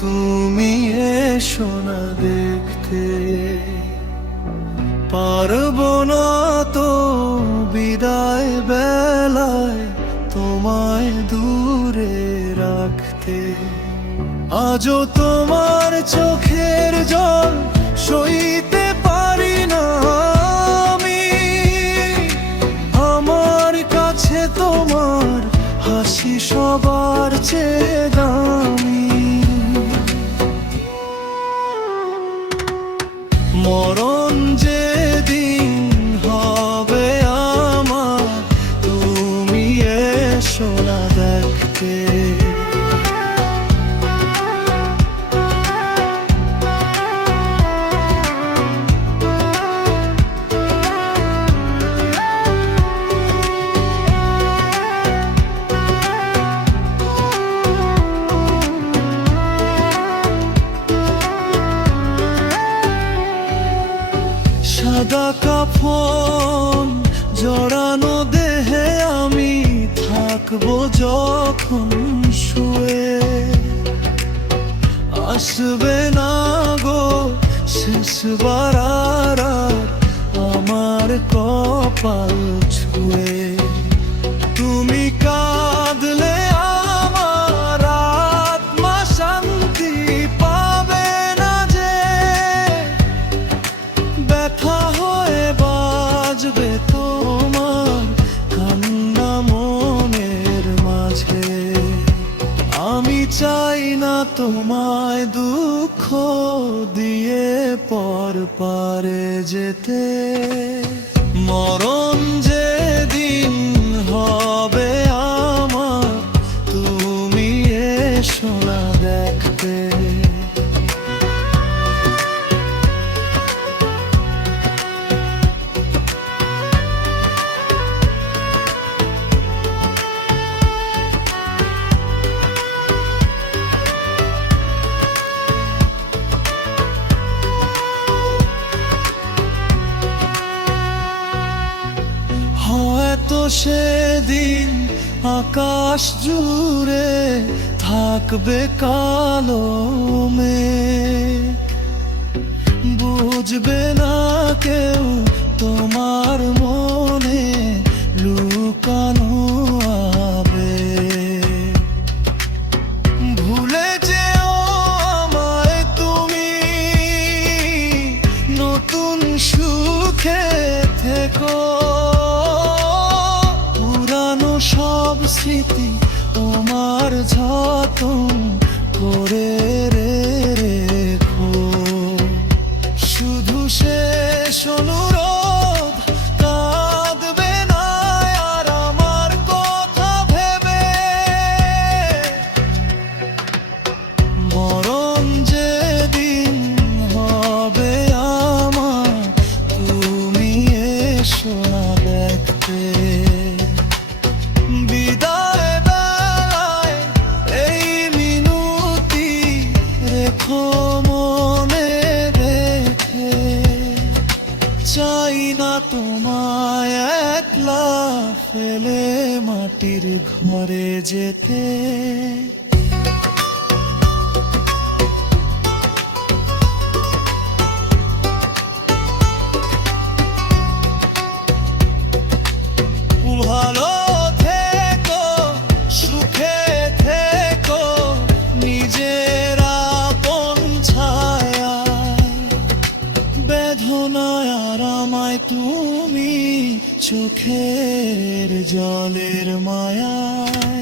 তুমি এসো না দেখতে, পারবো না তো বিদায় বেলায় তোমায় দূরে রাখতে। আজও তোমার চোখের জল সইতে পারি না আমি, আমার কাছে তোমার হাসি সবার চেয়ে দামি। মরণ যেদিন হবে আমার, তুমি এসো না দেখতে। সাদা কাফন জড়ানো দেহে আমি থাকবো যখন শুয়ে, আসবে না গো শেষবার আর আমার কপাল ছুঁয়ে। তুমি কাঁদলে আমার আত্মা শান্তি পাবে না যে, ব্যথা হয়ে বাজবে তোমার কান্না মনের মাঝে। আমি চাই না তোমায় দুঃখ দিয়ে পর পারে যেতে। মরণ যেদিন হবে আমার, তুমি এসো না দেখতে। হয়তো সেদিন আকাশ জুড়ে থাকবে কালো মেঘ, বুঝবে না কেউ তোমার মনে লুকানো আবেগ। ভুলে যেও আমায় তুমি, নতুন সুখে থেকো। সব স্মৃতি তোমার যতন করে রেখো। শুধু শেষ অনুরোধ, কাঁদবে না আর আমার কথা ভেবে। মরণ যেদিন হবে আমার, তুমি এসো না দেখতে। বিদায় বেলায় এই মিনতি রেখো মনে রেখে, চাই না তোমায় একলা ফেলে মাটির ঘরে যেতে। ভালো বেদনায় আর আমায় তুমি চোখের জলের মায়ায়।